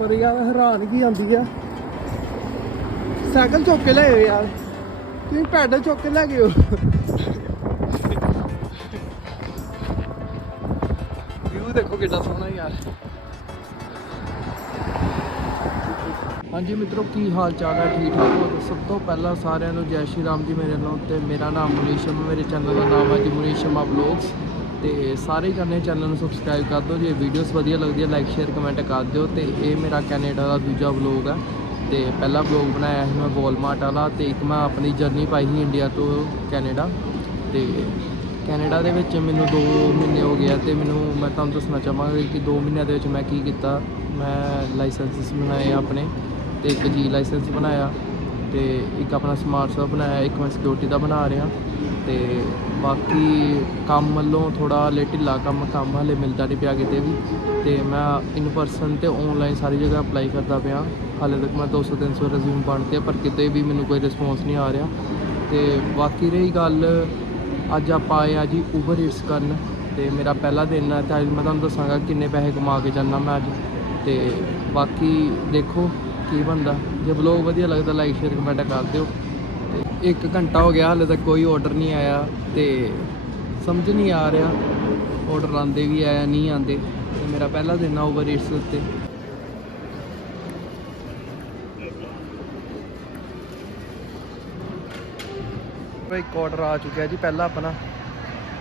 ਪਰ ਯਾਰ ਹੈਰਾਨ ਕੀ ਆਉਂਦੀ ਆ। ਸਾਈਕਲ ਚੁੱਕ ਕੇ ਲੈ ਆਇਓ ਯਾਰ। ਤੁਸੀਂ ਪੈਡਲ ਚੁੱਕ ਕੇ ਲੈ ਗਏ ਹੋ ਵਿਊ ਦੇਖੋ ਕਿੱਡਾ ਸੋਹਣਾ ਯਾਰ। ਹਾਂਜੀ ਮਿੱਤਰੋ ਕੀ ਹਾਲ ਚਾਲ ਹੈ ਠੀਕ ਠਾਕ ਹੋ? ਸਭ ਤੋਂ ਪਹਿਲਾਂ ਸਾਰਿਆਂ ਨੂੰ ਜੈ ਸ਼੍ਰੀ ਰਾਮ ਜੀ ਮੇਰੇ ਵੱਲੋਂ ਤੇ ਮੇਰਾ ਨਾਮ ਮੁਨੀਸ਼ਮ ਮੇਰੇ ਚੈਨਲ ਦਾ ਨਾਮ ਹੈ ਜੀ ਮੁਨੀਸ਼ਮ ਵਲੌਗਸ। ਤੇ ਸਾਰੇ ਜਾਣੇ ਚੈਨਲ ਨੂੰ ਸਬਸਕ੍ਰਾਈਬ ਕਰ ਦਿਓ। ਜੇ ਵੀਡੀਓਜ਼ ਵਧੀਆ ਲੱਗਦੀਆਂ ਲਾਈਕ ਸ਼ੇਅਰ ਕਮੈਂਟ ਕਰ ਦਿਓ। ਤੇ ਇਹ ਮੇਰਾ ਕੈਨੇਡਾ ਦਾ ਦੂਜਾ ਵਲੌਗ ਹੈ ਤੇ ਪਹਿਲਾ ਵਲੌਗ ਬਣਾਇਆ ਸੀ ਮੈਂ ਵਾਲਮਾਰਟ ਵਾਲਾ ਤੇ ਇੱਕ ਮੈਂ ਆਪਣੀ ਜਰਨੀ ਪਾਈ ਸੀ ਇੰਡੀਆ ਤੋਂ ਕੈਨੇਡਾ ਤੇ ਕੈਨੇਡਾ ਦੇ ਵਿੱਚ ਮੈਨੂੰ 2 ਮਹੀਨੇ ਹੋ ਗਿਆ ਤੇ ਮੈਨੂੰ ਮੈਂ ਤੁਹਾਨੂੰ ਦੱਸਣਾ ਚਾਹਾਂਗਾ ਕਿ 2 ਮਹੀਨਿਆਂ ਦੇ ਵਿੱਚ ਮੈਂ ਕੀ ਕੀਤਾ। ਮੈਂ ਲਾਇਸੈਂਸਸ ਬਣਾਏ ਆਪਣੇ ਤੇ ਇੱਕ ਜੀ ਲਾਇਸੈਂਸ ਬਣਾਇਆ ਤੇ ਇੱਕ ਆਪਣਾ ਸਮਾਰਟ ਸ਼ਾਪ ਬਣਾਇਆ, ਇੱਕ ਮੈਂ ਸਿਕਿਉਰਿਟੀ ਦਾ ਬਣਾ ਰਿਹਾ। ਤੇ ਬਾਕੀ ਕੰਮ ਵੱਲੋਂ ਥੋੜਾ ਲੇਟ ਢਿੱਲਾ ਕੰਮ ਕੰਮ ਹਲੇ ਮਿਲਦਾ ਨਹੀਂ ਪਿਆ ਕਿਤੇ ਵੀ। ਤੇ ਮੈਂ ਇਨ ਪਰਸਨ ਤੇ ਆਨਲਾਈਨ ਸਾਰੀ ਜਗ੍ਹਾ ਅਪਲਾਈ ਕਰਦਾ ਪਿਆ। ਹਾਲੇ ਤੱਕ ਮੈਂ 200 300 ਰਿਜ਼ਿਊਮ ਬਣਤੇ ਆ, ਪਰ ਕਿਤੇ ਵੀ ਮੈਨੂੰ ਕੋਈ ਰਿਸਪੌਂਸ ਨਹੀਂ ਆ ਰਿਹਾ। ਤੇ ਬਾਕੀ ਰਹੀ ਗੱਲ ਅੱਜ ਆਪਾਂ ਆਏ ਆ ਜੀ ਉਬਰ ਈਟਸ ਕਰਨ। ਤੇ ਮੇਰਾ ਪਹਿਲਾ ਦਿਨ ਹੈ ਤੇ ਅੱਜ ਮੈਂ ਤੁਹਾਨੂੰ ਦੱਸਾਂਗਾ ਕਿੰਨੇ ਪੈਸੇ ਕਮਾ ਕੇ ਜਾਣਾ ਮੈਂ ਅੱਜ। ਤੇ ਬਾਕੀ ਦੇਖੋ ਕੀ ਬਣਦਾ। ਜੇ ਵਲੌਗ ਵਧੀਆ ਲੱਗਦਾ ਲਾਈਕ ਸ਼ੇਅਰ ਕਮੈਂਟ ਕਰ ਦਿਓ। 1 ਘੰਟਾ ਹੋ ਗਿਆ ਹਾਲੇ ਤੱਕ ਕੋਈ ਆਰਡਰ ਨਹੀਂ ਆਇਆ ਤੇ ਸਮਝ ਨਹੀਂ ਆ ਰਿਹਾ। ਆਰਡਰ ਆਉਂਦੇ ਵੀ ਆਇਆ ਨਹੀਂ ਆਉਂਦੇ। ਤੇ ਮੇਰਾ ਪਹਿਲਾ ਦਿਨ ਆ ਉਬਰ ਈਟਸ ਉੱਤੇ। ਇੱਕ ਆਰਡਰ ਆ ਚੁੱਕਿਆ ਜੀ ਪਹਿਲਾ ਆਪਣਾ।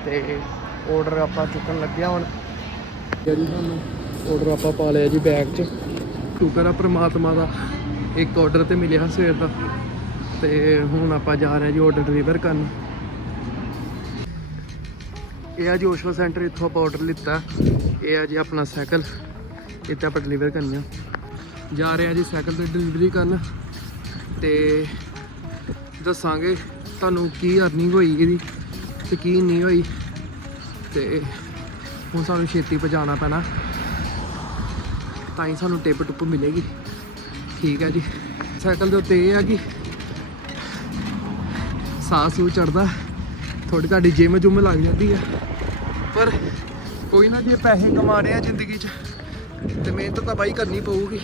ਤੇ ਆਰਡਰ ਆਪਾਂ ਚੁੱਕਣ ਲੱਗਿਆ ਹੁਣ। ਜੀ ਸਾਨੂੰ। ਆਰਡਰ ਆਪਾਂ ਪਾ ਲਿਆ ਜੀ ਬੈਗ 'ਚ। ਸ਼ੁਕਰ ਆ ਪ੍ਰਮਾਤਮਾ ਦਾ। ਇੱਕ ਆਰਡਰ ਤੇ ਮਿਲਿਆ ਸਵੇਰ ਦਾ। ਤੇ ਹੁਣ ਆਪਾਂ ਜਾ ਰਹੇ ਜੀ ਆਰਡਰ ਡਿਲੀਵਰ ਕਰਨ। ਇਹ ਆ ਜੀ ਓਸ਼ੋ ਸੈਂਟਰ ਇੱਥੋਂ ਆਪਾਂ ਆਰਡਰ ਲਿੱਤਾ। ਇਹ ਆ ਜੀ ਆਪਣਾ ਸਾਈਕਲ। ਇੱਥੇ ਆਪਾਂ ਡਿਲੀਵਰ ਕਰਨਾ ਜਾ ਰਹੇ ਆ ਜੀ ਸਾਈਕਲ ਤੇ ਡਿਲੀਵਰੀ ਕਰਨ। ਤੇ ਦੱਸਾਂਗੇ ਤੁਹਾਨੂੰ ਕੀ ਅਰਨਿੰਗ ਹੋਈ ਇਹਦੀ ਤੇ ਕੀ ਨਹੀਂ ਹੋਈ। ਤੇ ਹੁਣ ਸਾਨੂੰ ਛੇਤੀ ਪਹੁੰਚਾਉਣਾ ਪੈਣਾ। ਤਾਂ ਹੀ ਸਾਨੂੰ ਟਿਪ ਟੁੱਪ ਮਿਲੇਗੀ। ਠੀਕ ਹੈ ਜੀ। ਸਾਈਕਲ ਦੇ ਉੱਤੇ ਇਹ ਆ ਕਿ ਸਾਹ ਸੂ ਚੜਦਾ ਥੋੜੀ ਤੁਹਾਡੀ ਜਿਮ ਜੁਮ ਲੱਗ ਜਾਂਦੀ ਹੈ। ਪਰ ਕੋਈ ਨਾ ਜੇ ਪੈਸੇ ਕਮਾਣੇ ਆ ਜ਼ਿੰਦਗੀ 'ਚ, ਤੇ ਮਿਹਨਤ ਤਾਂ ਬਾਈ ਕਰਨੀ ਪਊਗੀ।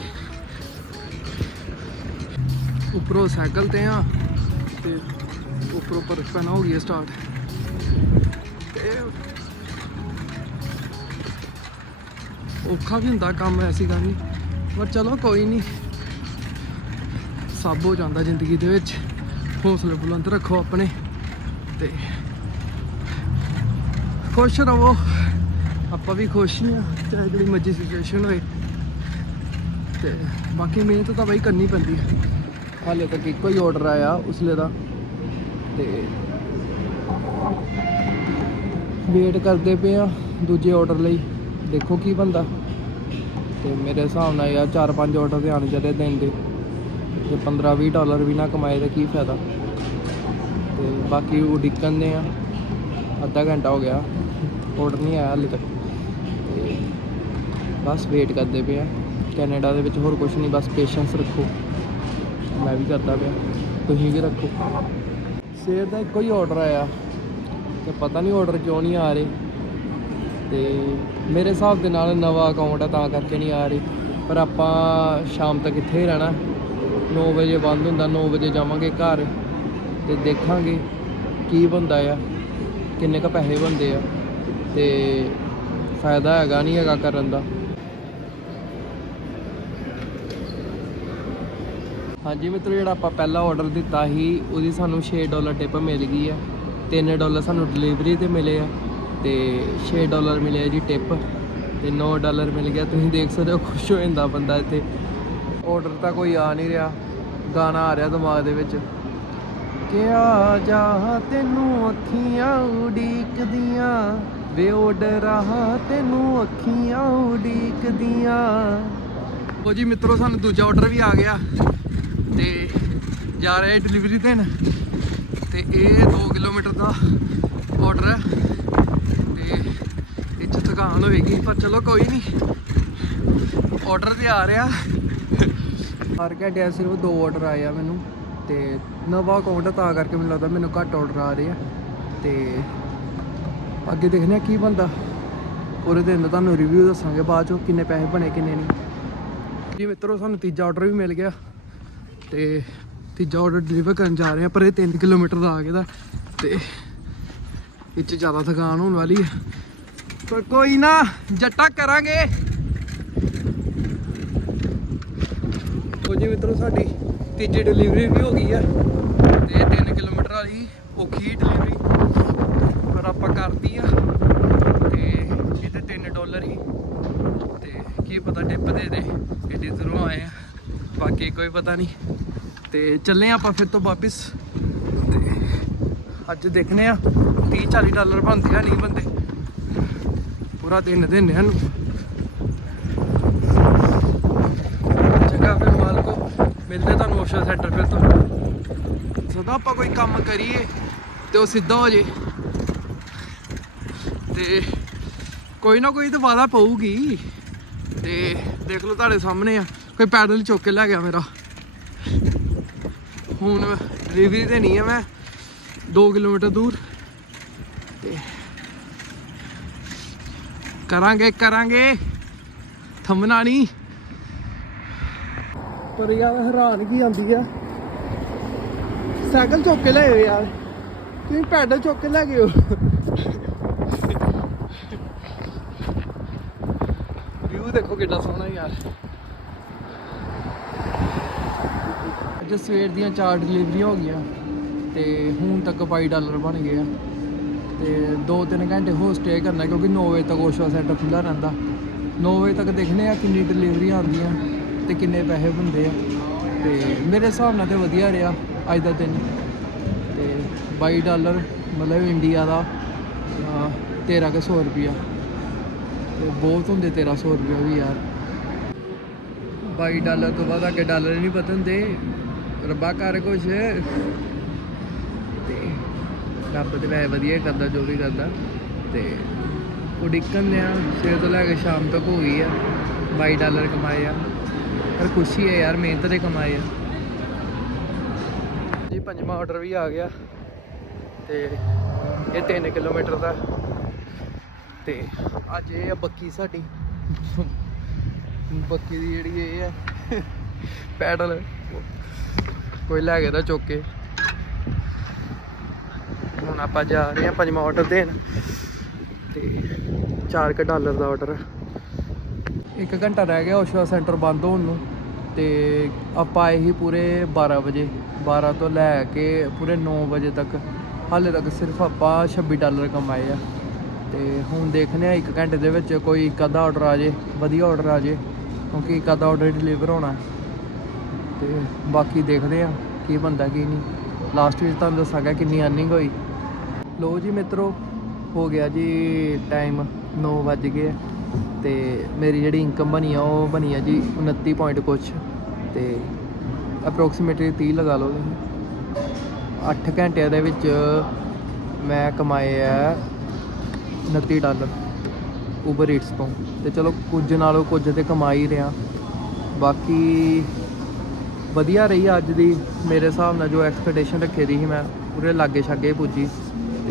ਉੱਪਰੋਂ ਸਾਈਕਲ ਤੇ ਆ, ਤੇ ਉੱਪਰੋਂ ਬਰਫ਼ ਪੈਣਾ ਹੋ ਗਈ ਸਟਾਰਟ ਤੇ ਔਖਾ ਵੀ ਹੁੰਦਾ ਕੰਮ, ਐਸੀ ਗੱਲ ਨਹੀਂ। ਪਰ ਚਲੋ ਕੋਈ ਨਹੀਂ, ਸਭ ਹੋ ਜਾਂਦਾ ਜ਼ਿੰਦਗੀ ਦੇ ਵਿੱਚ। ਹੌਸਲੇ ਬੁਲੰਦ ਰੱਖੋ ਆਪਣੇ ਤੇ ਖੁਸ਼ ਰਹੋ। ਆਪਾਂ ਵੀ ਖੁਸ਼ ਹੀ ਆ ਚਾਹੇ ਜਿਹੜੀ ਮਰਜ਼ੀ ਸਿਚੁਏਸ਼ਨ ਹੋਏ। ਤੇ ਬਾਕੀ ਮਿਹਨਤ ਤਾਂ ਬਾਈ ਕਰਨੀ ਪੈਂਦੀ ਹੈ। ਹਾਲੇ ਤੱਕ ਇੱਕੋ ਹੀ ਆਰਡਰ ਆਇਆ ਉਸਲੇ ਦਾ। ਤੇ ਵੇਟ ਕਰਦੇ ਪਏ ਆ ਦੂਜੇ ਆਰਡਰ ਲਈ। ਦੇਖੋ ਕੀ ਬੰਦਾ ਤੇ ਮੇਰੇ ਹਿਸਾਬ ਨਾਲ ਯਾਰ 4-5 ਆਰਡਰ ਤੇ ਆਉਣੇ ਚਾਹੀਦੇ ਦਿਨ ਦੇ। ਜੇ 15-20 ਡਾਲਰ ਵੀ ਨਾ ਕਮਾਏ ਤਾਂ ਕੀ ਫਾਇਦਾ? ਤੇ ਬਾਕੀ ਉਡੀਕਣ ਦੇ ਆ। ਅੱਧਾ ਘੰਟਾ ਹੋ ਗਿਆ। ਆਰਡਰ ਨਹੀਂ ਆਇਆ ਹਾਲੇ ਤੱਕ। ਤੇ ਬਸ ਵੇਟ ਕਰਦੇ ਪਏ ਆ। ਕੈਨੇਡਾ ਦੇ ਵਿੱਚ ਹੋਰ ਕੁਝ ਨਹੀਂ, ਬਸ ਪੇਸ਼ੈਂਸ ਰੱਖੋ। ਮੈਂ ਵੀ ਕਰਦਾ ਪਿਆ। ਤੁਸੀਂ ਵੀ ਰੱਖੋ। ਸਵੇਰ ਦਾ ਇੱਕੋ ਹੀ ਆਰਡਰ ਆਇਆ। ਤੇ ਪਤਾ ਨਹੀਂ ਆਰਡਰ ਕਿਉਂ ਨਹੀਂ ਆ ਰਹੇ। ਤੇ ਮੇਰੇ ਹਿਸਾਬ ਦੇ ਨਾਲ ਨਵਾਂ ਅਕਾਊਂਟ ਹੈ ਤਾਂ ਕਰਕੇ ਨਹੀਂ ਆ ਰਹੀ। ਪਰ ਆਪਾਂ ਸ਼ਾਮ ਤੱਕ ਇੱਥੇ ਹੀ ਰਹਿਣਾ। 9 ਵਜੇ ਬੰਦ ਹੁੰਦਾ 9 ਵਜੇ ਜਾਵਾਂਗੇ ਘਰ ਤੇ ਦੇਖਾਂਗੇ ਕੀ ਬੰਦਾ ਆ, ਕਿੰਨੇ ਕ ਪੈਸੇ ਬੰਦੇ ਆ ਤੇ ਫਾਇਦਾ ਹੈਗਾ ਨਹੀਂ ਹੈਗਾ ਕਰਨ ਦਾ। ਹਾਂਜੀ ਮਿੱਤਰੋ, ਜਿਹੜਾ ਆਪਾਂ ਪਹਿਲਾ ਆਰਡਰ ਦਿੱਤਾ ਸੀ, ਉਹਦੀ ਸਾਨੂੰ 6 ਡਾਲਰ ਟਿਪ ਮਿਲ ਗਈ ਹੈ 3 ਡਾਲਰ ਸਾਨੂੰ ਡਿਲੀਵਰੀ ਤੇ ਮਿਲੇ ਆ ਤੇ 6 ਡਾਲਰ ਮਿਲੇ ਆ ਜੀ ਟਿਪ ਤੇ 9 ਡਾਲਰ ਮਿਲ ਗਿਆ। ਤੁਸੀਂ ਦੇਖ ਸਕਦੇ ਹੋ, ਖੁਸ਼ ਹੋ ਜਾਂਦਾ ਬੰਦਾ ਇੱਥੇ। ਆਰਡਰ ਤਾਂ ਕੋਈ ਆ ਨਹੀਂ ਰਿਹਾ। ਗਾਣਾ ਆ ਰਿਹਾ ਦਿਮਾਗ ਦੇ ਵਿੱਚ। ਕਿ ਜਾ ਤੈਨੂੰ ਅੱਖੀਆਂ ਉਡੀਕਦੀਆਂ? ਵੇ ਆਰਡਰ ਆ ਤੈਨੂੰ ਅੱਖੀਆਂ ਉਡੀਕਦੀਆਂ। ਉਹ ਜੀ ਮਿੱਤਰੋ, ਸਾਨੂੰ ਦੂਜਾ ਆਰਡਰ ਵੀ ਆ ਗਿਆ। ਤੇ ਜਾ ਰਿਹਾ ਡਿਲੀਵਰੀ ਦੇਣ। ਤੇ ਇਹ 2 ਕਿਲੋਮੀਟਰ ਦਾ ਆਰਡਰ ਹੈ ਤੇ ਇਹ 'ਚ ਥਕਾਨ ਹੋਏਗੀ, ਪਰ ਚਲੋ ਕੋਈ ਨਹੀਂ ਆਰਡਰ ਤੇ ਆ ਰਿਹਾ। ਹਰ ਘੰਟੇ ਸਿਰਫ ਦੋ ਆਰਡਰ ਆਏ ਆ ਮੈਨੂੰ ਤੇ ਨਵਾਂ ਅਕਾਊਂਟ ਤਾਂ ਕਰਕੇ ਮੈਨੂੰ ਲੱਗਦਾ ਮੈਨੂੰ ਘੱਟ ਆਰਡਰ ਆ ਰਹੇ ਆ ਤੇ ਅੱਗੇ ਦੇਖਦੇ ਆ ਕੀ ਬੰਦਾ ਪੂਰੇ ਦਿਨ ਦਾ ਤੁਹਾਨੂੰ ਰਿਵਿਊ ਦੱਸਾਂਗੇ, ਬਾਅਦ ਚੋਂ ਕਿੰਨੇ ਪੈਸੇ ਬਣੇ, ਕਿੰਨੇ ਨਹੀਂ। ਜੀ ਮਿੱਤਰੋ, ਸਾਨੂੰ ਤੀਜਾ ਆਰਡਰ ਵੀ ਮਿਲ ਗਿਆ ਤੇ ਤੀਜਾ ਆਰਡਰ ਡਿਲੀਵਰ ਕਰਨ ਜਾ ਰਹੇ ਆ ਪਰ ਇਹ 3 ਕਿਲੋਮੀਟਰ ਦਾ ਆ ਗਿਆ ਦਾ ਤੇ ਇਹ 'ਚ ਜ਼ਿਆਦਾ ਥਕਾਨ ਹੋਣ ਵਾਲੀ ਹੈ ਪਰ ਕੋਈ ਨਾ, ਜੱਟਾ ਕਰਾਂਗੇ। ਉਹ ਜੀ ਮਿੱਤਰੋ, ਸਾਡੀ ਤੀਜੀ ਡਿਲੀਵਰੀ ਵੀ ਹੋ ਗਈ ਆ। ਤੇ 3 ਕਿਲੋਮੀਟਰ ਵਾਲੀ ਔਖੀ ਡਿਲੀਵਰੀ ਪਰ ਆਪਾਂ ਕਰਤੀ ਆ। ਤੇ ਇਹਦੇ 3 ਡਾਲਰ ਹੀ। ਤੇ ਕੀ ਪਤਾ ਟਿਪ ਦੇ ਦੇ ਐਡੀ ਦੂਰੋਂ ਆਏ ਆ। ਬਾਕੀ ਕੋਈ ਪਤਾ ਨਹੀਂ। ਤੇ ਚੱਲੇ ਆ ਆਪਾਂ ਫਿਰ ਤੋਂ ਵਾਪਿਸ। ਤੇ ਅੱਜ ਦੇਖਨੇ ਆ 30 40 ਡਾਲਰ ਬਣਦੇ ਆ, ਨਹੀਂ ਬੰਦੇ ਪੂਰਾ ਦਿਨ ਦਿੰਨੇ ਹਨ ਮਿਲਦੇ ਤੁਹਾਨੂੰ ਓਸ਼ਨ ਸੈਂਟਰ ਫਿਰ ਤੋਂ। ਸਦਾ ਆਪਾਂ ਕੋਈ ਕੰਮ ਕਰੀਏ ਤੇ ਉਹ ਸਿੱਧਾ ਹੋ ਜੇ। ਤੇ ਕੋਈ ਨਾ ਕੋਈ ਤਾਂ ਵਾਦਾ ਪਊਗੀ। ਤੇ ਦੇਖ ਲਓ ਤੁਹਾਡੇ ਸਾਹਮਣੇ ਆ, ਕੋਈ ਪੈਡਲ ਚੁੱਕ ਕੇ ਲੈ ਗਿਆ ਮੇਰਾ। ਹੁਣ ਡਿਲੀਵਰੀ ਤੇ ਨਹੀਂ ਆ ਮੈਂ 2 ਕਿਲੋਮੀਟਰ ਦੂਰ। ਤੇ ਕਰਾਂਗੇ ਕਰਾਂਗੇ। ਥੰਮਣਾ ਨਹੀਂ ਪਰ ਯਾਰ ਹੈਰਾਨਗੀ ਆਉਂਦੀ ਆ। ਸਾਈਕਲ ਚੁੱਕ ਕੇ ਲੈ ਆਇਓ ਯਾਰ। ਤੁਸੀਂ ਪੈਡਲ ਚੁੱਕ ਕੇ ਲੈ ਗਏ ਹੋ ਵਿਊ ਦੇਖੋ ਕਿੰਨਾ ਸੋਹਣਾ ਯਾਰ। ਅੱਜ ਸਵੇਰ ਦੀਆਂ ਚਾਰ ਡਿਲੀਵਰੀਆਂ ਹੋ ਗਈਆਂ ਤੇ ਹੁਣ ਤੱਕ 22 ਡਾਲਰ ਬਣ ਗਏ ਆ। ਤੇ 2-3 ਘੰਟੇ ਹੋਰ ਸਟੇ ਕਰਨਾ ਕਿਉਂਕਿ 9 ਵਜੇ ਤੱਕ ਓਸ਼ਾ ਸੈਂਟਰ ਖੁੱਲਾ ਰਹਿੰਦਾ। 9 ਵਜੇ ਤੱਕ ਦੇਖਨੇ ਆ ਕਿੰਨੀ ਡਿਲੀਵਰੀਆਂ ਆਉਂਦੀਆਂ ਤੇ ਕਿੰਨੇ ਪੈਸੇ ਹੁੰਦੇ ਆ। ਤੇ ਮੇਰੇ ਹਿਸਾਬ ਨਾਲ ਤੇ ਵਧੀਆ ਰਿਹਾ ਅੱਜ ਦਾ ਦਿਨ। ਤੇ 22 ਡਾਲਰ ਮਤਲਬ ਇੰਡੀਆ ਦਾ ਅਹ, 1300 ਰੁਪਿਆ ਤੇ ਬਹੁਤ ਹੁੰਦੇ 1300 ਰੁਪਿਆ ਵੀ ਯਾਰ। 22 ਡਾਲਰ ਤੋਂ ਬਾਅਦ ਅੱਗੇ ਡਾਲਰ ਨਹੀਂ ਪਤਾ ਹੁੰਦੇ। ਰੱਬਾ ਕਰ ਕੁਛ। ਤੇ ਰੱਬ ਤੇ ਵੈਸੇ ਵਧੀਆ ਕਰਦਾ ਜੋ ਵੀ ਕਰਦਾ। ਤੇ ਉਡੀਕਣ ਨੇ ਆ ਸਵੇਰ ਤੋਂ ਲੈ ਕੇ ਸ਼ਾਮ ਤੱਕ ਹੋ ਗਈ ਆ। 22 ਡਾਲਰ ਕਮਾਏ ਆ। ਪਰ ਖੁਸ਼ੀ ਹੈ ਯਾਰ ਮਿਹਨਤ ਦੇ ਕਮਾਏ ਆ ਜੀ ਪੰਜਵਾਂ ਆਰਡਰ ਵੀ ਆ ਗਿਆ ਤੇ ਇਹ 3 ਕਿਲੋਮੀਟਰ ਦਾ। ਤੇ ਅੱਜ ਇਹ ਆ ਬੱਕੀ ਸਾਡੀ। ਬੱਕੀ ਦੀ ਜਿਹੜੀ ਇਹ ਹੈ ਪੈਡਲ ਕੋਈ ਲੈ ਗਿਆ ਦਾ ਚੁੱਕ ਕੇ। ਹੁਣ ਆਪਾਂ ਜਾ ਰਹੇ ਹਾਂ ਪੰਜਵਾਂ ਆਰਡਰ ਦੇਣ। ਤੇ 4 ਡਾਲਰ ਦਾ ਆਰਡਰ ਇੱਕ ਘੰਟਾ ਰਹਿ ਗਿਆ ਓਸ਼ਵਾ ਸੈਂਟਰ ਬੰਦ ਹੋਣ ਨੂੰ। ਤੇ ਆਪਾਂ ਆਏ ਹੀ ਪੂਰੇ 12 ਵਜੇ 12 ਤੋਂ ਲੈ ਕੇ ਪੂਰੇ 9 ਵਜੇ ਤੱਕ, ਹਾਲੇ ਤੱਕ ਸਿਰਫ ਆਪਾਂ 26 ਡਾਲਰ ਕਮਾਏ ਆ। ਤੇ ਹੁਣ ਦੇਖਨੇ ਆ ਇੱਕ ਘੰਟੇ ਦੇ ਵਿੱਚ ਕੋਈ ਇੱਕ ਅੱਧਾ ਆਰਡਰ ਆ ਜੇ, ਵਧੀਆ ਆਰਡਰ ਆ ਜੇ, ਕਿਉਂਕਿ ਇੱਕ ਅੱਧਾ ਆਰਡਰ ਡਿਲੀਵਰ ਹੋਣਾ। ਤੇ ਬਾਕੀ ਦੇਖਦੇ ਆ ਕੀ ਬੰਦਾ ਕੀ ਨਹੀਂ। ਲਾਸਟ ਵਿੱਚ ਤੁਹਾਨੂੰ ਦੱਸਾਂਗਾ ਕਿੰਨੀ ਅਰਨਿੰਗ ਹੋਈ। ਲੋ ਜੀ ਮਿੱਤਰੋ, ਹੋ ਗਿਆ ਜੀ ਟਾਈਮ 9 ਵੱਜ ਗਏ ਤੇ ਮੇਰੀ ਜਿਹੜੀ ਇਨਕਮ ਬਣੀ ਆ, ਉਹ ਬਣੀ ਆ ਜੀ 29 ਪੁਆਇੰਟ ਕੁਛ ਤੇ ਅਪਰੋਕਸੀਮੇਟਲੀ 30 ਲਗਾ ਲਓ ਤੁਸੀਂ। 8 ਘੰਟਿਆਂ ਦੇ ਵਿੱਚ ਮੈਂ ਕਮਾਏ ਆ 29 ਡਾਲਰ ਉਬਰ ਈਟਸ ਤੋਂ। ਤੇ ਚਲੋ ਕੁਝ ਨਾਲੋਂ ਕੁਝ ਤੇ ਕਮਾ ਹੀ ਰਿਆਂ ਬਾਕੀ ਵਧੀਆ ਰਹੀ ਅੱਜ ਦੀ। ਮੇਰੇ ਹਿਸਾਬ ਨਾਲ ਜੋ ਐਕਸਪੈਕਟੇਸ਼ਨ ਰੱਖੀ ਦੀ ਸੀ ਮੈਂ ਪੂਰੇ ਲਾਗੇ ਛਾਗੇ ਪੁੱਜੀ।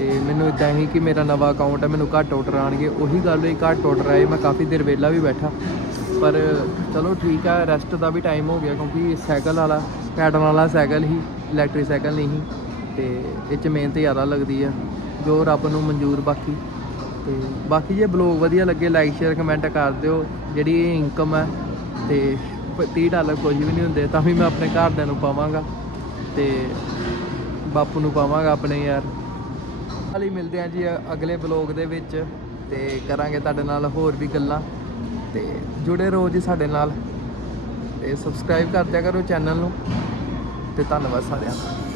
ਤੇ ਮੈਨੂੰ ਇਦਾਂ ਹੀ ਕਿ ਮੇਰਾ ਨਵਾਂ ਅਕਾਊਂਟ ਹੈ ਮੈਨੂੰ ਘੱਟ ਆਰਡਰ ਆਣਗੇ ਉਹੀ ਗੱਲ ਹੋਈ, ਘੱਟ ਆਰਡਰ ਆਏ, ਮੈਂ ਕਾਫੀ ਦੇਰ ਵਿਹਲਾ ਵੀ ਬੈਠਾ। ਪਰ ਚਲੋ ਠੀਕ ਆ ਰੈਸਟ ਦਾ ਵੀ ਟਾਈਮ ਹੋ ਗਿਆ ਕਿਉਂਕਿ ਸਾਈਕਲ ਵਾਲਾ ਪੈਡਲ ਵਾਲਾ ਸਾਈਕਲ ਹੀ ਇਲੈਕਟ੍ਰਿਕ ਸਾਈਕਲ ਨਹੀਂ ਸੀ। ਤੇ ਇਹ ਚ ਮਿਹਨਤ ਜ਼ਿਆਦਾ ਲੱਗਦੀ ਆ, ਜੋ ਰੱਬ ਨੂੰ ਮਨਜ਼ੂਰ ਬਾਕੀ। ਤੇ ਬਾਕੀ ਜੇ ਬਲੌਗ ਵਧੀਆ ਲੱਗੇ ਲਾਈਕ ਸ਼ੇਅਰ ਕਮੈਂਟ ਕਰ ਦਿਓ। ਜਿਹੜੀ ਇਹ ਇਨਕਮ ਹੈ ਤੇ ਪ- 30 ਡਾਲਰ ਕੁਝ ਵੀ ਨਹੀਂ ਹੁੰਦੇ, ਤਾਂ ਵੀ ਮੈਂ ਆਪਣੇ ਘਰਦਿਆਂ ਨੂੰ ਪਾਵਾਂਗਾ। ਤੇ ਬਾਪੂ ਨੂੰ ਪਾਵਾਂਗਾ ਆਪਣੇ ਯਾਰ। ਹਾਲੀ ਮਿਲਦੇ ਆ ਜੀ ਅਗਲੇ ਬਲੌਗ ਦੇ ਵਿੱਚ ਤੇ ਕਰਾਂਗੇ ਤੁਹਾਡੇ ਨਾਲ ਹੋਰ ਵੀ ਗੱਲਾਂ ਤੇ ਜੁੜੇ ਰਹੋ ਜੀ ਸਾਡੇ ਨਾਲ ਤੇ ਸਬਸਕ੍ਰਾਈਬ ਕਰ ਦਿਆ ਕਰੋ ਚੈਨਲ ਨੂੰ ਤੇ ਧੰਨਵਾਦ ਸਾਰਿਆਂ ਦਾ।